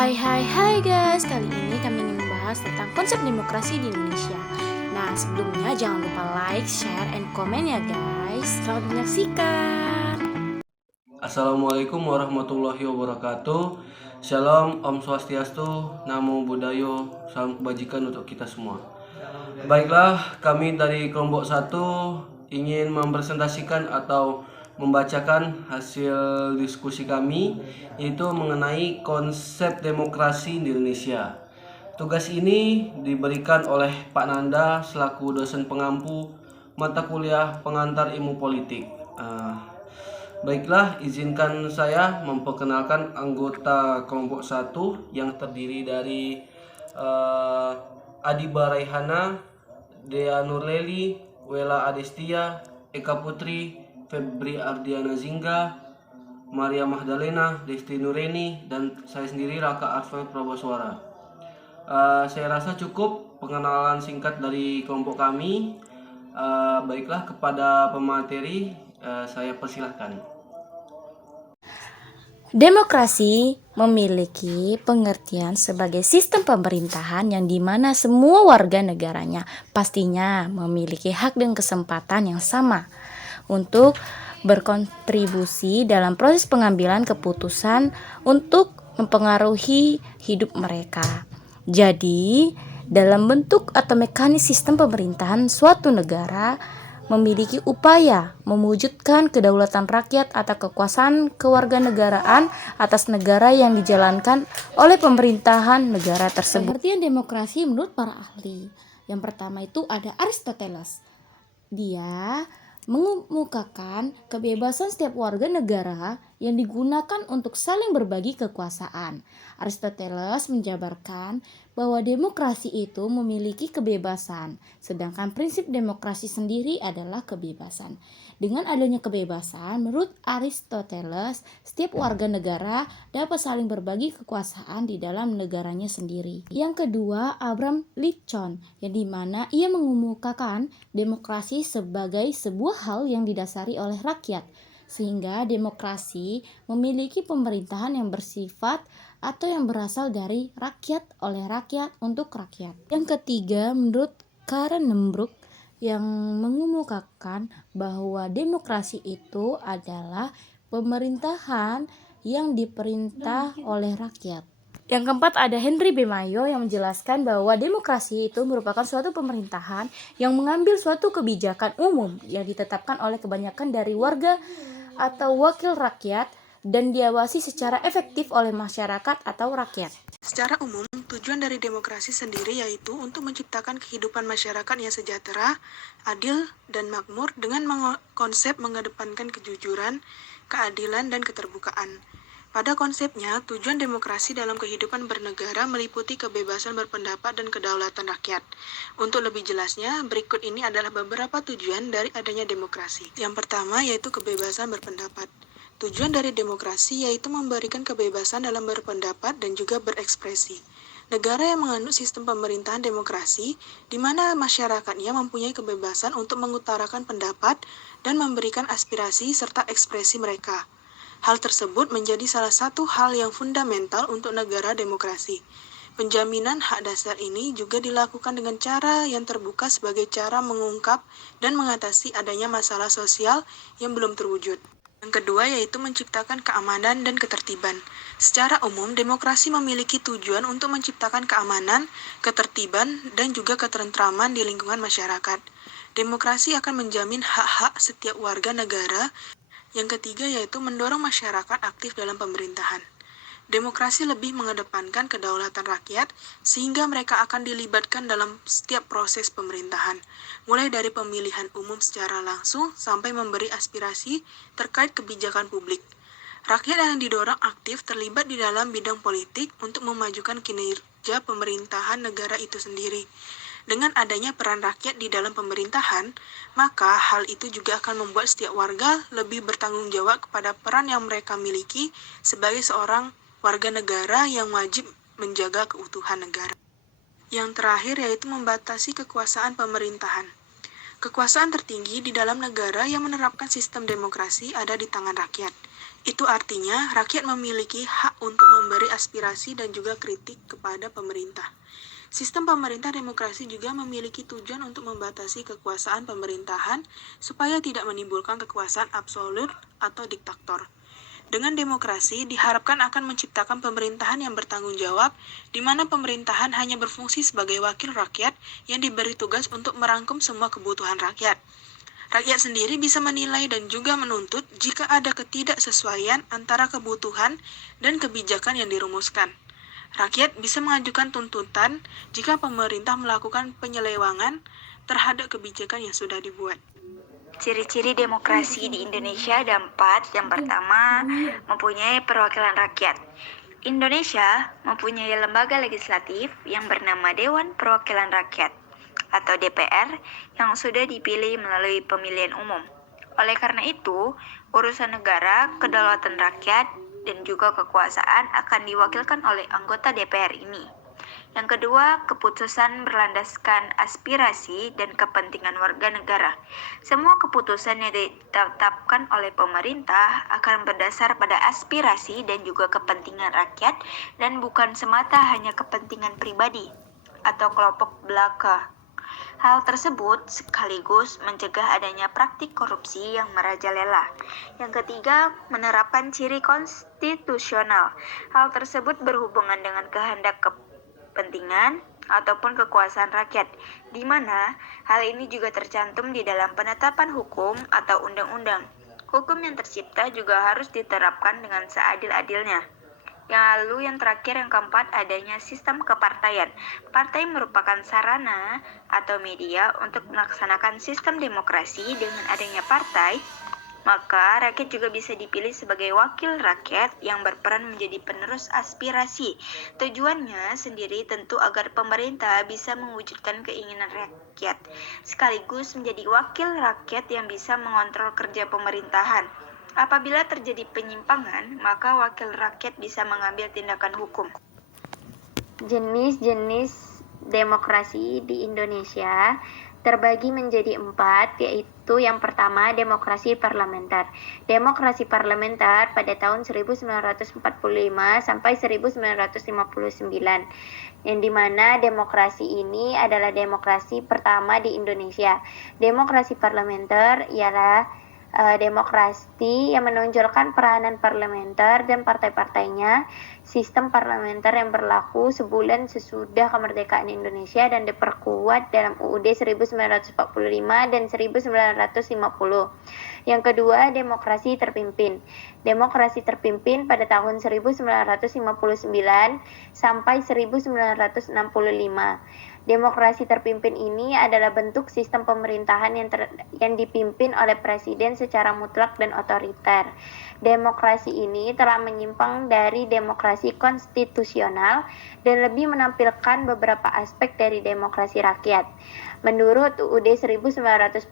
Hai guys, kali ini kami ingin membahas tentang konsep demokrasi di Indonesia. Nah, sebelumnya jangan lupa like, share, and komen ya guys. Selamat menyaksikan. Assalamualaikum warahmatullahi wabarakatuh. Shalom, Om Swastiastu, Namo Buddhayo, salam kebajikan untuk kita semua. Baiklah, kami dari kelompok 1 ingin mempresentasikan atau membacakan hasil diskusi kami, yaitu mengenai konsep demokrasi di Indonesia. Tugas ini diberikan oleh Pak Nanda selaku dosen pengampu mata kuliah pengantar ilmu politik. Baiklah, izinkan saya memperkenalkan anggota kelompok 1 yang terdiri dari Adiba Raihana, Dea Nurleli, Wela Adestia, Eka Putri, Febri Ardiana Zingga, Maria Magdalena, Desti Nureni, dan saya sendiri Raka Arfan Praboswara. Saya rasa cukup pengenalan singkat dari kelompok kami. Baiklah, kepada pemateri saya persilahkan. Demokrasi memiliki pengertian sebagai sistem pemerintahan yang dimana semua warga negaranya pastinya memiliki hak dan kesempatan yang sama untuk berkontribusi dalam proses pengambilan keputusan untuk mempengaruhi hidup mereka. Jadi, dalam bentuk atau mekanisme sistem pemerintahan suatu negara memiliki upaya mewujudkan kedaulatan rakyat atau kekuasaan kewarganegaraan atas negara yang dijalankan oleh pemerintahan negara tersebut. Pengertian demokrasi menurut para ahli. Yang pertama itu ada Aristoteles. Dia mengemukakan kebebasan setiap warga negara yang digunakan untuk saling berbagi kekuasaan. Aristoteles menjabarkan bahwa demokrasi itu memiliki kebebasan, sedangkan prinsip demokrasi sendiri adalah kebebasan. Dengan adanya kebebasan, menurut Aristoteles, setiap warga negara dapat saling berbagi kekuasaan di dalam negaranya sendiri. Yang kedua, Abraham Lincoln, yang dimana ia mengemukakan demokrasi sebagai sebuah hal yang didasari oleh rakyat, sehingga demokrasi memiliki pemerintahan yang bersifat atau yang berasal dari rakyat, oleh rakyat, untuk rakyat. Yang ketiga, menurut Karen Nembrook, yang mengemukakan bahwa demokrasi itu adalah pemerintahan yang diperintah oleh rakyat. Yang keempat ada Henry B. Mayo yang menjelaskan bahwa demokrasi itu merupakan suatu pemerintahan yang mengambil suatu kebijakan umum yang ditetapkan oleh kebanyakan dari warga atau wakil rakyat dan diawasi secara efektif oleh masyarakat atau rakyat. Secara umum, tujuan dari demokrasi sendiri yaitu untuk menciptakan kehidupan masyarakat yang sejahtera, adil, dan makmur dengan konsep mengedepankan kejujuran, keadilan, dan keterbukaan. Pada konsepnya, tujuan demokrasi dalam kehidupan bernegara meliputi kebebasan berpendapat dan kedaulatan rakyat. Untuk lebih jelasnya, berikut ini adalah beberapa tujuan dari adanya demokrasi. Yang pertama yaitu kebebasan berpendapat. Tujuan dari demokrasi yaitu memberikan kebebasan dalam berpendapat dan juga berekspresi. Negara yang menganut sistem pemerintahan demokrasi, di mana masyarakatnya mempunyai kebebasan untuk mengutarakan pendapat dan memberikan aspirasi serta ekspresi mereka. Hal tersebut menjadi salah satu hal yang fundamental untuk negara demokrasi. Penjaminan hak dasar ini juga dilakukan dengan cara yang terbuka sebagai cara mengungkap dan mengatasi adanya masalah sosial yang belum terwujud. Yang kedua yaitu menciptakan keamanan dan ketertiban. Secara umum, demokrasi memiliki tujuan untuk menciptakan keamanan, ketertiban, dan juga ketentraman di lingkungan masyarakat. Demokrasi akan menjamin hak-hak setiap warga negara. Yang ketiga yaitu mendorong masyarakat aktif dalam pemerintahan. Demokrasi lebih mengedepankan kedaulatan rakyat sehingga mereka akan dilibatkan dalam setiap proses pemerintahan, mulai dari pemilihan umum secara langsung sampai memberi aspirasi terkait kebijakan publik. Rakyat yang didorong aktif terlibat di dalam bidang politik untuk memajukan kinerja pemerintahan negara itu sendiri. Dengan adanya peran rakyat di dalam pemerintahan, maka hal itu juga akan membuat setiap warga lebih bertanggung jawab kepada peran yang mereka miliki sebagai seorang warga negara yang wajib menjaga keutuhan negara. Yang terakhir yaitu membatasi kekuasaan pemerintahan. Kekuasaan tertinggi di dalam negara yang menerapkan sistem demokrasi ada di tangan rakyat. Itu artinya rakyat memiliki hak untuk memberi aspirasi dan juga kritik kepada pemerintah. Sistem pemerintah demokrasi juga memiliki tujuan untuk membatasi kekuasaan pemerintahan supaya tidak menimbulkan kekuasaan absolut atau diktator. Dengan demokrasi diharapkan akan menciptakan pemerintahan yang bertanggung jawab, di mana pemerintahan hanya berfungsi sebagai wakil rakyat yang diberi tugas untuk merangkum semua kebutuhan rakyat. Rakyat sendiri bisa menilai dan juga menuntut jika ada ketidaksesuaian antara kebutuhan dan kebijakan yang dirumuskan. Rakyat bisa mengajukan tuntutan jika pemerintah melakukan penyelewangan terhadap kebijakan yang sudah dibuat. Ciri-ciri demokrasi di Indonesia ada 4. Yang pertama, mempunyai perwakilan rakyat. Indonesia mempunyai lembaga legislatif yang bernama Dewan Perwakilan Rakyat atau DPR yang sudah dipilih melalui pemilihan umum. Oleh karena itu, urusan negara, kedaulatan rakyat, dan juga kekuasaan akan diwakilkan oleh anggota DPR ini. Yang kedua, keputusan berlandaskan aspirasi dan kepentingan warga negara. Semua keputusan yang ditetapkan oleh pemerintah akan berdasar pada aspirasi dan juga kepentingan rakyat dan bukan semata hanya kepentingan pribadi atau kelompok belaka. Hal tersebut sekaligus mencegah adanya praktik korupsi yang merajalela. Yang ketiga, menerapkan ciri konstitusional. Hal tersebut berhubungan dengan kehendak kepentingan ataupun kekuasaan rakyat, di mana hal ini juga tercantum di dalam penetapan hukum atau undang-undang. Hukum yang tercipta juga harus diterapkan dengan seadil-adilnya. Yang terakhir, yang keempat, adanya sistem kepartaian. Partai merupakan sarana atau media untuk melaksanakan sistem demokrasi. Dengan adanya partai, maka rakyat juga bisa dipilih sebagai wakil rakyat yang berperan menjadi penerus aspirasi. Tujuannya sendiri tentu agar pemerintah bisa mewujudkan keinginan rakyat, sekaligus menjadi wakil rakyat yang bisa mengontrol kerja pemerintahan. Apabila terjadi penyimpangan, maka wakil rakyat bisa mengambil tindakan hukum. Jenis-jenis demokrasi di Indonesia terbagi menjadi 4, yaitu yang pertama demokrasi parlementer. Demokrasi parlementer pada tahun 1945 sampai 1959, yang dimana demokrasi ini adalah demokrasi pertama di Indonesia. Demokrasi parlementer ialah demokrasi yang menonjolkan peranan parlementer dan partai-partainya. Sistem parlementer yang berlaku sebulan sesudah kemerdekaan Indonesia dan diperkuat dalam UUD 1945 dan 1950. Yang kedua, demokrasi terpimpin. Demokrasi terpimpin pada tahun 1959 sampai 1965. Demokrasi terpimpin ini adalah bentuk sistem pemerintahan yang dipimpin oleh presiden secara mutlak dan otoriter. Demokrasi ini telah menyimpang dari demokrasi konstitusional dan lebih menampilkan beberapa aspek dari demokrasi rakyat. Menurut UUD 1945,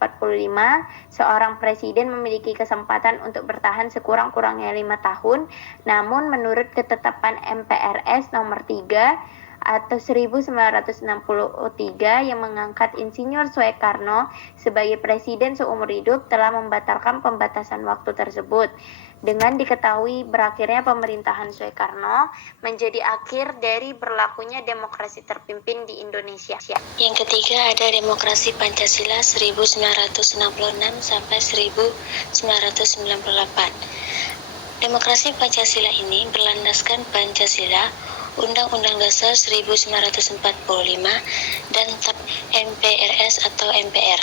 seorang presiden memiliki kesempatan untuk bertahan sekurang-kurangnya 5 tahun, namun menurut ketetapan MPRS nomor 3 atau 1963 yang mengangkat Insinyur Soekarno sebagai presiden seumur hidup telah membatalkan pembatasan waktu tersebut. Dengan diketahui berakhirnya pemerintahan Soekarno menjadi akhir dari berlakunya demokrasi terpimpin di Indonesia. Yang ketiga ada demokrasi Pancasila 1966 sampai 1998. Demokrasi Pancasila ini berlandaskan Pancasila, Undang-Undang Dasar 1945, dan TAP MPRS atau MPR.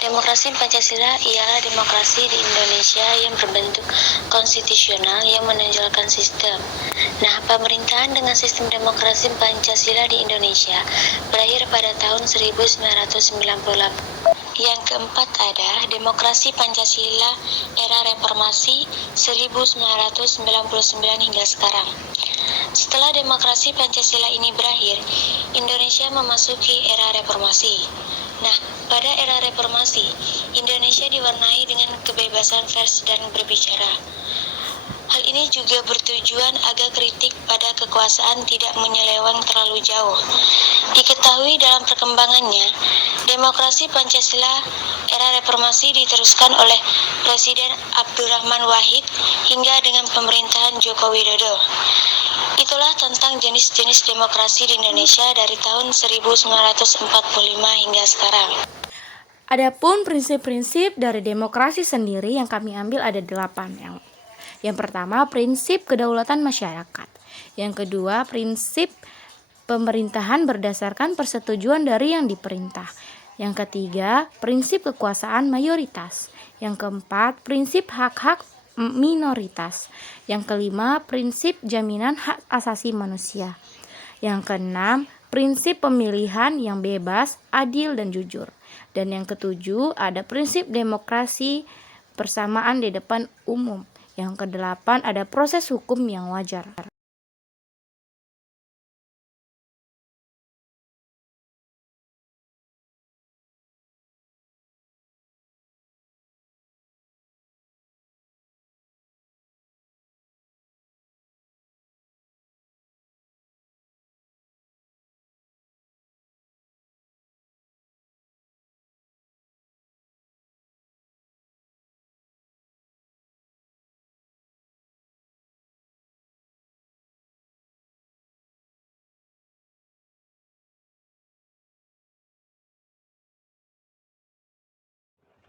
Demokrasi Pancasila ialah demokrasi di Indonesia yang berbentuk konstitusional yang menonjolkan sistem. Nah, pemerintahan dengan sistem demokrasi Pancasila di Indonesia berakhir pada tahun 1998. Yang keempat ada demokrasi Pancasila era reformasi 1999 hingga sekarang. Setelah demokrasi Pancasila ini berakhir, Indonesia memasuki era reformasi. Nah, pada era reformasi, Indonesia diwarnai dengan kebebasan pers dan berbicara. Hal ini juga bertujuan agar kritik pada kekuasaan tidak menyeleweng terlalu jauh. Diketahui dalam perkembangannya, demokrasi Pancasila era reformasi diteruskan oleh Presiden Abdurrahman Wahid hingga dengan pemerintahan Joko Widodo. Itulah tentang jenis-jenis demokrasi di Indonesia dari tahun 1945 hingga sekarang. Adapun prinsip-prinsip dari demokrasi sendiri yang kami ambil ada 8. Yang pertama, prinsip kedaulatan masyarakat. Yang kedua, prinsip pemerintahan berdasarkan persetujuan dari yang diperintah. Yang ketiga, prinsip kekuasaan mayoritas. Yang keempat, prinsip hak-hak minoritas. Yang kelima, prinsip jaminan hak asasi manusia. Yang keenam, prinsip pemilihan yang bebas, adil, dan jujur. Dan yang ketujuh, ada prinsip demokrasi persamaan di depan umum. Yang kedelapan, ada proses hukum yang wajar.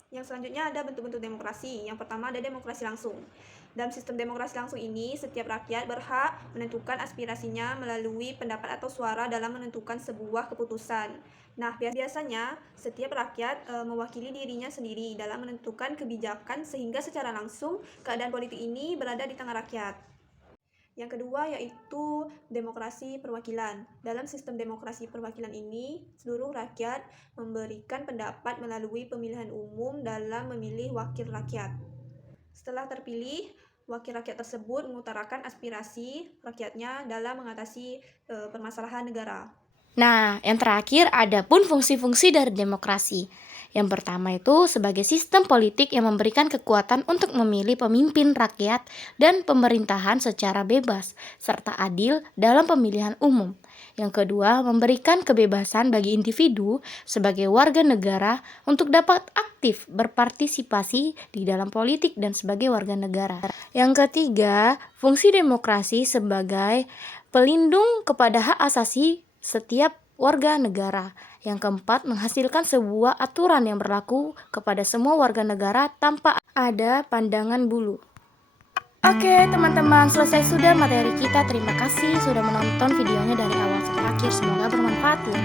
Yang selanjutnya ada bentuk-bentuk demokrasi. Yang pertama ada demokrasi langsung. Dalam sistem demokrasi langsung ini, setiap rakyat berhak menentukan aspirasinya melalui pendapat atau suara dalam menentukan sebuah keputusan. Nah, biasanya setiap rakyat mewakili dirinya sendiri dalam menentukan kebijakan sehingga secara langsung keadaan politik ini berada di tangan rakyat. Yang kedua yaitu demokrasi perwakilan. Dalam sistem demokrasi perwakilan ini, seluruh rakyat memberikan pendapat melalui pemilihan umum dalam memilih wakil rakyat. Setelah terpilih, wakil rakyat tersebut mengutarakan aspirasi rakyatnya dalam mengatasi permasalahan negara. Nah, yang terakhir ada pun fungsi-fungsi dari demokrasi. Yang pertama itu sebagai sistem politik yang memberikan kekuatan untuk memilih pemimpin rakyat dan pemerintahan secara bebas serta adil dalam pemilihan umum. Yang kedua, memberikan kebebasan bagi individu sebagai warga negara untuk dapat aktif berpartisipasi di dalam politik dan sebagai warga negara. Yang ketiga, fungsi demokrasi sebagai pelindung kepada hak asasi setiap warga negara. Yang keempat, menghasilkan sebuah aturan yang berlaku kepada semua warga negara tanpa ada pandangan bulu. Oke teman-teman, selesai sudah materi kita. Terima kasih sudah menonton videonya dari awal sampai akhir. Semoga bermanfaat ya.